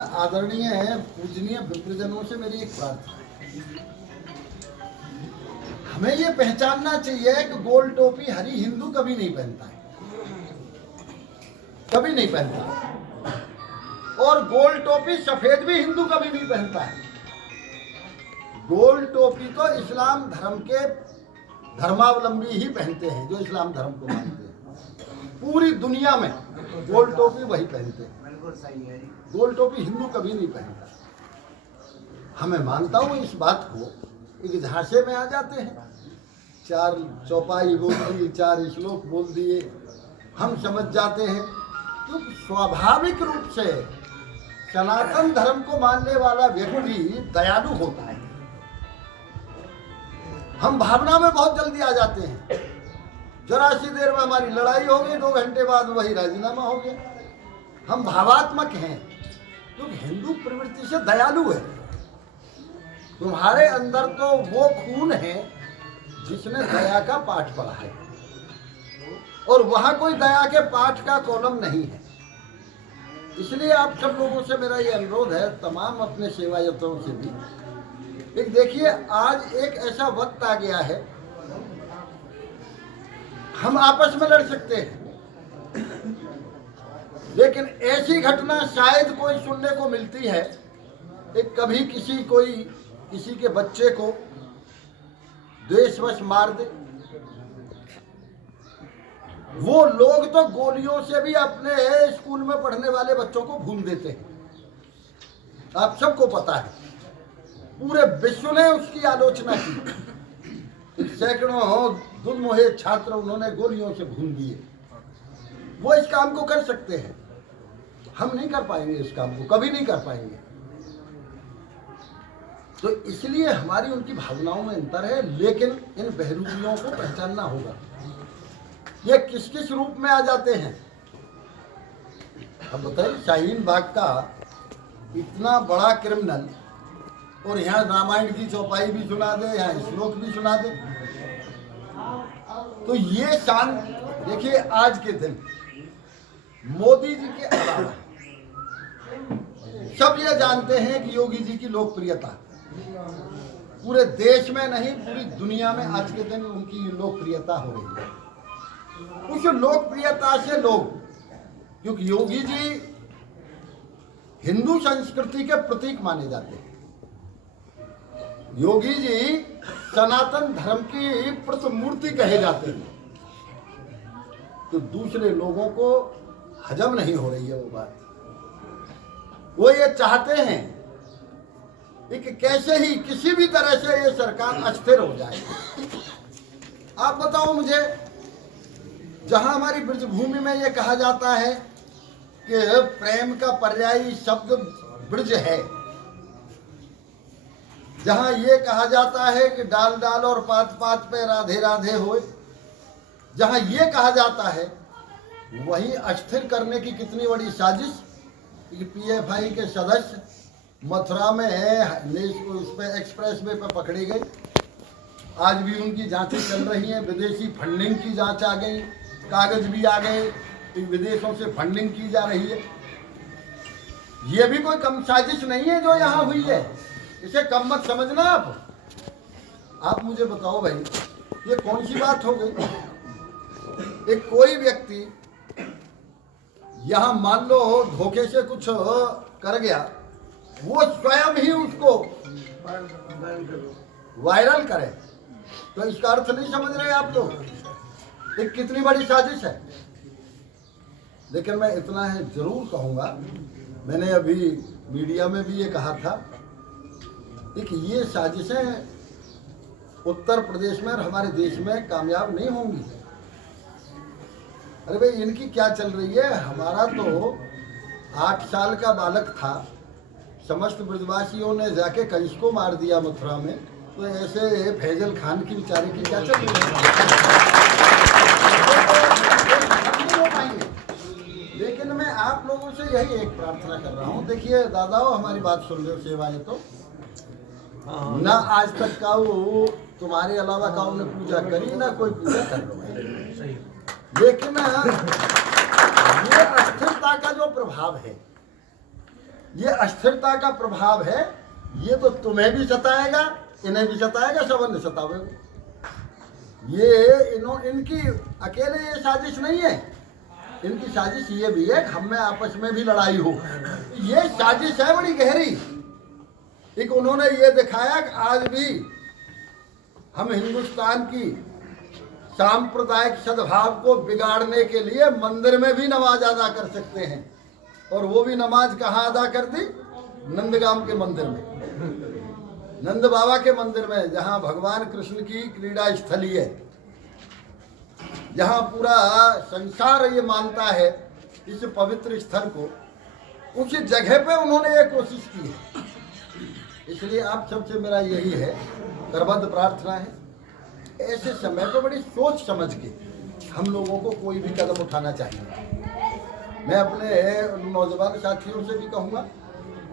आदरणीय पूजनीय विप्रजनों से मेरी एक प्रार्थना है, हमें ये पहचानना चाहिए कि गोल टोपी हरी हिंदू कभी नहीं पहनता है, कभी नहीं पहनता। और गोल टोपी सफेद भी हिंदू कभी नहीं पहनता है। गोल टोपी तो इस्लाम धर्म के धर्मावलंबी ही पहनते हैं, जो इस्लाम धर्म को मानते हैं। पूरी दुनिया में गोल टोपी वही पहनते हैं। गोल टोपी हिंदू कभी नहीं पहनता। हमें मानता हूं इस बात को, एक झांसे में आ जाते हैं, 4 चौपाई बोल दी, 4 श्लोक बोल दिए, हम समझ जाते हैं। क्योंकि स्वाभाविक रूप से सनातन धर्म को मानने वाला व्यक्ति दयालु होता है। हम भावना में बहुत जल्दी आ जाते हैं। जरा सी देर में हमारी लड़ाई हो गई, 2 घंटे बाद वही राजीनामा हो गया। हम भावात्मक हैं, क्योंकि हिंदू प्रवृत्ति से दयालु है। तुम्हारे अंदर तो वो खून है जिसने दया का पाठ पढ़ा है, और वहां कोई दया के पाठ का कॉलम नहीं है। इसलिए आप सब लोगों से मेरा ये अनुरोध है, तमाम अपने सेवायतों से भी, एक देखिए, आज एक ऐसा वक्त आ गया है, हम आपस में लड़ सकते हैं, लेकिन ऐसी घटना शायद कोई सुनने को मिलती है कि कभी किसी के बच्चे को द्वेषवश मार दे। वो लोग तो गोलियों से भी अपने स्कूल में पढ़ने वाले बच्चों को भून देते हैं। आप सबको पता है, पूरे विश्व ने उसकी आलोचना की। सैकड़ों दुर्मोहे छात्र उन्होंने गोलियों से भून दिए। वो इस काम को कर सकते हैं, हम नहीं कर पाएंगे। इस काम को कभी नहीं कर पाएंगे। तो इसलिए हमारी उनकी भावनाओं में अंतर है, लेकिन इन बहरूपियों को पहचानना होगा। ये किस किस रूप में आ जाते हैं। अब बताइए, शाहीन बाग का इतना बड़ा क्रिमिनल, और यहाँ रामायण की चौपाई भी सुना दे, यहाँ श्लोक भी सुना दे। तो ये शान देखिए, आज के दिन मोदी जी के अलावा सब ये जानते हैं कि योगी जी की लोकप्रियता पूरे देश में नहीं, पूरी दुनिया में आज के दिन उनकी लोकप्रियता हो रही है। उस लोकप्रियता से लोग, क्योंकि योगी जी हिंदू संस्कृति के प्रतीक माने जाते हैं, योगी जी सनातन धर्म की प्रतिमूर्ति कहे जाते हैं, तो दूसरे लोगों को हजम नहीं हो रही है वो बात। वो ये चाहते हैं कि कैसे ही किसी भी तरह से ये सरकार अस्थिर हो जाए। आप बताओ मुझे, जहां हमारी ब्रजभूमि में ये कहा जाता है कि प्रेम का पर्यायी शब्द ब्रज है, जहां ये कहा जाता है कि डाल डाल और पात पात पे राधे राधे होए, जहां ये कहा जाता है, वही अस्थिर करने की कितनी बड़ी साजिश। पीएफआई के सदस्य मथुरा में उस पे एक्सप्रेस वे पे पकड़ी गई। आज भी उनकी जांचें चल रही हैं। विदेशी फंडिंग की जांच आ गई, कागज भी आ गए, विदेशों से फंडिंग की जा रही है। ये भी कोई कम साजिश नहीं है जो यहाँ हुई है, इसे कम मत समझना। आप मुझे बताओ भाई, ये कौन सी बात हो गई। एक कोई व्यक्ति यहाँ मान लो धोखे से कुछ कर गया, वो स्वयं ही उसको वायरल करे, तो इसका अर्थ नहीं समझ रहे आप लोग, ये कितनी बड़ी साजिश है। लेकिन मैं इतना है जरूर कहूँगा, मैंने अभी मीडिया में भी ये कहा था कि ये साजिशें उत्तर प्रदेश में और हमारे देश में कामयाब नहीं होंगी। अरे भाई, इनकी क्या चल रही है। हमारा तो 8 साल का बालक था, समस्त ब्रजवासियों ने जाके कंस को मार दिया मथुरा में, तो ऐसे फैजल खान की बेचारे की क्या चल रही है। लेकिन मैं आप लोगों से यही एक प्रार्थना कर रहा हूँ, देखिए दादाओ, हमारी बात सुन लो, सेवाएं तो ना आज तक का वो तुम्हारे अलावा का ने पूजा करी, ना कोई पूजा कर लो। लेकिन ये अस्थिरता का जो प्रभाव है, ये अस्थिरता का प्रभाव है। ये तो तुम्हें भी सताएगा, इन्हें भी सताएगा, सबने सतावेगा। ये इनकी अकेले ये साजिश नहीं है, इनकी साजिश ये भी है कि हम में आपस में भी लड़ाई हो। ये साजिश है बड़ी गहरी। एक उन्होंने ये दिखाया कि आज भी हम हिंदुस्तान की सांप्रदायिक सद्भाव को बिगाड़ने के लिए मंदिर में भी नमाज अदा कर सकते हैं। और वो भी नमाज कहाँ अदा कर दी? नंदगाम के मंदिर में, नंद बाबा के मंदिर में, जहाँ भगवान कृष्ण की क्रीड़ा स्थली है, जहाँ पूरा संसार ये मानता है इस पवित्र स्थल को, उस जगह पे उन्होंने ये कोशिश की है। इसलिए आप सबसे मेरा यही है, करबद्ध प्रार्थना है, ऐसे समय पर बड़ी सोच समझ के हम लोगों को कोई भी कदम उठाना चाहिए। मैं अपने नौजवान साथियों से भी कहूँगा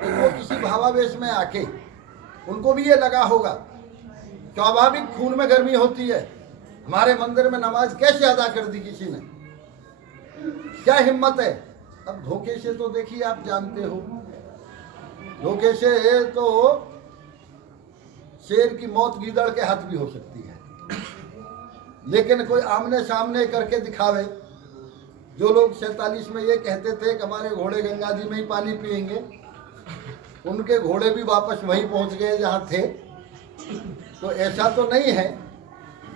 कि वो किसी भावावेश में आके, उनको भी ये लगा होगा स्वाभाविक खून में गर्मी होती है, हमारे मंदिर में नमाज कैसे अदा कर दी किसी ने, क्या हिम्मत है। अब धोखे से तो देखिए, आप जानते हो, धोखे से तो शेर की मौत गीदड़ के हाथ भी हो सकती है। लेकिन कोई आमने सामने करके दिखावे, जो लोग 47 में ये कहते थे कि हमारे घोड़े गंगा जी में ही पानी पिएंगे, उनके घोड़े भी वापस वहीं पहुंच गए जहां थे। तो ऐसा तो नहीं है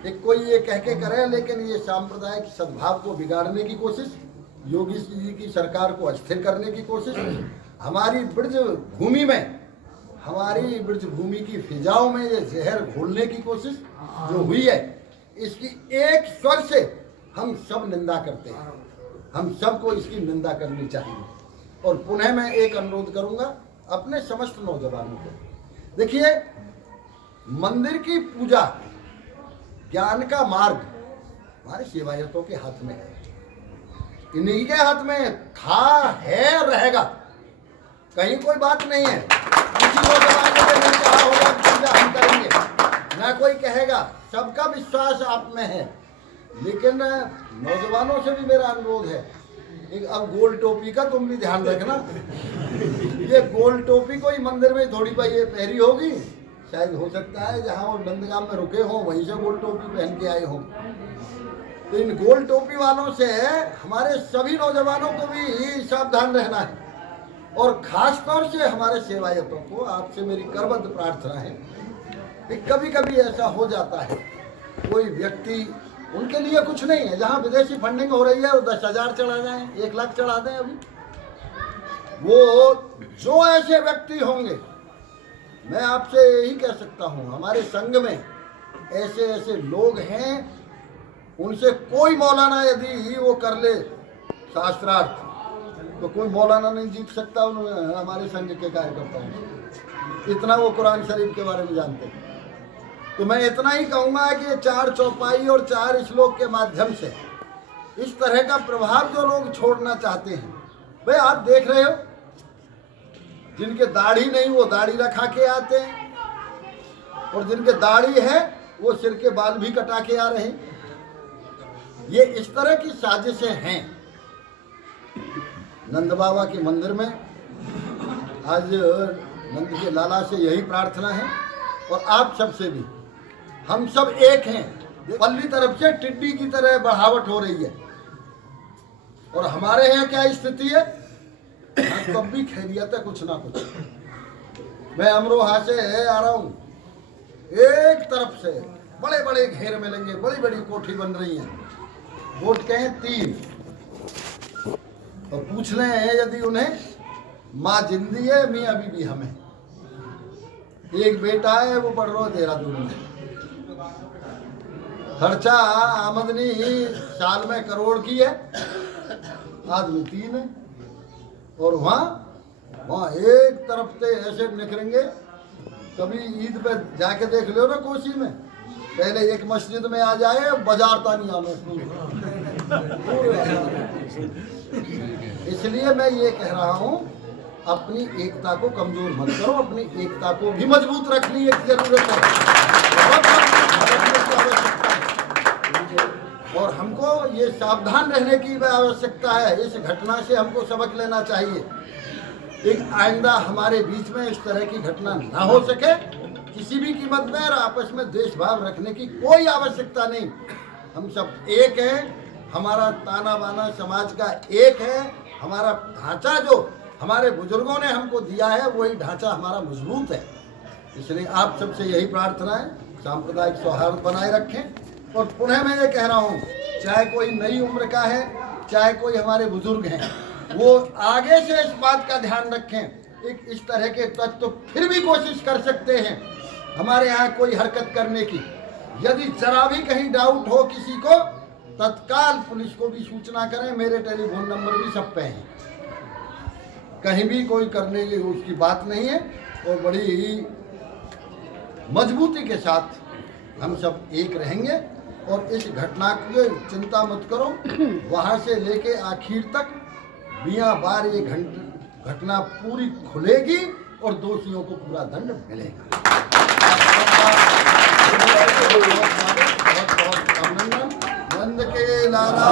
एक कोई ये कह के करे, लेकिन ये सांप्रदायिक सद्भाव को बिगाड़ने की कोशिश, योगी जी की सरकार को अस्थिर करने की कोशिश, हमारी ब्रज भूमि में, हमारी ब्रज भूमि की फिजाओं में ये जहर घोलने की कोशिश जो हुई है, इसकी एक स्वर से हम सब निंदा करते हैं। हम सबको इसकी निंदा करनी चाहिए। और पुनः मैं एक अनुरोध करूंगा अपने समस्त नौजवानों को, देखिए, मंदिर की पूजा, ज्ञान का मार्ग हमारे सेवायतों के हाथ में है, इन्हीं के हाथ में था, है और रहेगा। कहीं कोई बात नहीं है, किसी नौजवान ने नहीं कहा होगा पूजा हम करेंगे, ना कोई कहेगा, सबका विश्वास आप में है। लेकिन नौजवानों से भी मेरा अनुरोध है, अब गोल टोपी का तुम भी ध्यान रखना। ये गोल टोपी कोई मंदिर में थोड़ी भाई ये पहरी होगी, शायद हो सकता है जहाँ वो नंदगाम में रुके हों वहीं से गोल टोपी पहन के आए हों। तो इन गोल टोपी वालों से हमारे सभी नौजवानों को भी सावधान रहना है। और खास तौर से हमारे सेवायतों को आपसे मेरी करबद्ध प्रार्थना है कि कभी कभी ऐसा हो जाता है, कोई व्यक्ति, उनके लिए कुछ नहीं है, जहाँ विदेशी फंडिंग हो रही है वो 10,000 चढ़ा जाएं, 1 लाख चढ़ा दें। अभी वो जो ऐसे व्यक्ति होंगे, मैं आपसे यही कह सकता हूँ, हमारे संघ में ऐसे ऐसे लोग हैं, उनसे कोई मौलाना यदि वो कर ले शास्त्रार्थ, तो कोई मौलाना नहीं जीत सकता हमारे संघ के कार्यकर्ताओं। इतना वो कुरान शरीफ के बारे में जानते हैं। तो मैं इतना ही कहूँगा कि ये 4 चौपाई और 4 श्लोक के माध्यम से इस तरह का प्रभाव जो लोग छोड़ना चाहते हैं, भाई आप देख रहे हो, जिनके दाढ़ी नहीं वो दाढ़ी रखा के आते हैं, और जिनके दाढ़ी है वो सिर के बाल भी कटा के आ रहे हैं। ये इस तरह की साजिशें हैं। नंद बाबा के मंदिर में आज नंद के लाला से यही प्रार्थना है, और आप सबसे भी, हम सब एक हैं। पल्ली तरफ से टिड्डी की तरह बढ़ावट हो रही है, और हमारे यहाँ क्या स्थिति है, तब भी खैरियत है कुछ ना कुछ। मैं अमरोहा से आ रहा हूँ, एक तरफ से बड़े बड़े घेर मिलेंगे, बड़ी बड़ी कोठी बन रही है, वोट के हैं 3, और पूछ रहे हैं यदि उन्हें माँ जिंदी है, मियाँ बीबी हमें। एक बेटा है वो पढ़ रहा है देहरादून में, खर्चा आमदनी साल में करोड़ की है, आदमी 3 है। और वहाँ एक तरफ से ऐसे निकलेंगे, कभी ईद पे जाके देख लो ना कोसी में, पहले एक मस्जिद में आ जाए, बाजार तानिया में। इसलिए मैं ये कह रहा हूँ, अपनी एकता को कमजोर मत करो, अपनी एकता को भी मजबूत रखनी एक जरूरत है। और हमको ये सावधान रहने की आवश्यकता है। इस घटना से हमको सबक लेना चाहिए एक आइंदा हमारे बीच में इस तरह की घटना ना हो सके। किसी भी कीमत में और आपस में देश भाव रखने की कोई आवश्यकता नहीं। हम सब एक हैं, हमारा ताना बाना समाज का एक है। हमारा ढांचा जो हमारे बुजुर्गों ने हमको दिया है वही ढांचा हमारा मजबूत है। इसलिए आप सबसे यही प्रार्थना है, सांप्रदायिक सौहार्द बनाए रखें। और पुनः मैं ये कह रहा हूँ, चाहे कोई नई उम्र का है, चाहे कोई हमारे बुजुर्ग हैं, वो आगे से इस बात का ध्यान रखें। एक इस तरह के तत्व फिर भी कोशिश कर सकते हैं हमारे यहाँ कोई हरकत करने की। यदि जरा भी कहीं डाउट हो किसी को, तत्काल पुलिस को भी सूचना करें। मेरे टेलीफोन नंबर भी सब पे हैं। कहीं भी कोई करने की उसकी बात नहीं है। और बड़ी ही मजबूती के साथ हम सब एक रहेंगे। और इस घटना की चिंता मत करो, वहाँ से लेके आखिर तक 20 बार ये घटना पूरी खुलेगी और दोषियों को पूरा दंड मिलेगा। बहुत बहुत अभिनंदन। नंद के लाला